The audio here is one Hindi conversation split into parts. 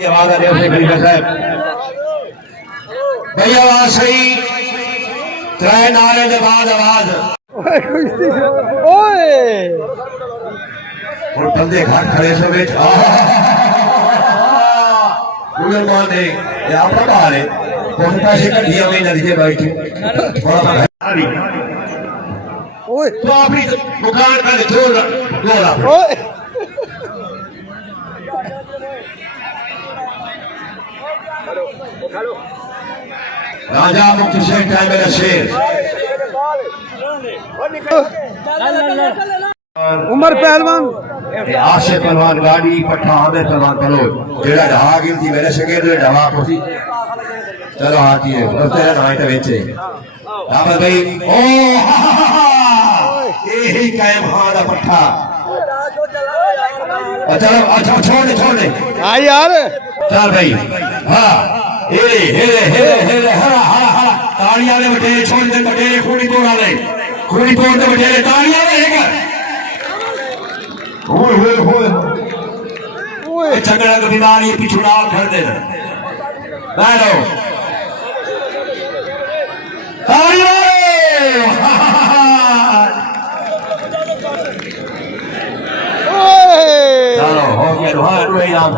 आवाज आ रही है खलीफा साहब भाई आवाज सही त्रै नारे के बाद आवाज होटल दे घर खड़े सो बेच मान ने या पता है बहुत पैसे कटिया में नदी बैठे तो अपनी दुकान का छोड़ राजा मुक्त शेख है मेरा शेर उमर पहलवान आशे पहलवान गाड़ी पट्टा हमें पहलवान करो जेड़ा ढहा गिनती मेरे शगे तो ढहा कोसी चलो हाथी है बस तेरा नाम तो बेचे रावल भाई ओ यही कायम हादा पट्टा चलो अच्छा छोड़ दे हाँ यार चल भाई हाँ हेरे हेरे हेरे हेरे हरा हरा हरा तालियां ने बटेरे छोड़ दे बटेरे खूनी तोड़ा ले खूनी तोड़ दे बटेरे तालियां ने एक ओए झगड़ा के दीवार ये पीछे डाल कर दे बैठो तालियां चलो हो गया दुआ दुआ यार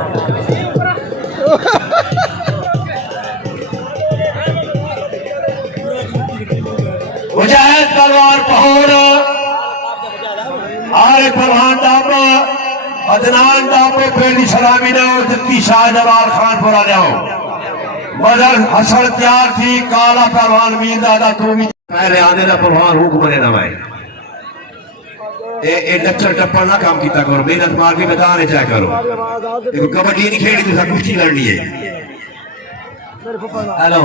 मुजाहिद तलवार पहोड़ आरे पहलवान दाम अदनान दाम पहली सलामी दो जत्ती शाह जवाल खान पूरा दो मजर हसन तैयार थी काला पहलवान मीर दादा तू भी पहले आने का पहलवान हुक्म ने ना भाई ए डक्चर टप्पा ना काम किया करो मेहनत मार के बताने चाहे करो देखो कबड्डी नहीं खेली तो कुश्ती लड़नी है हेलो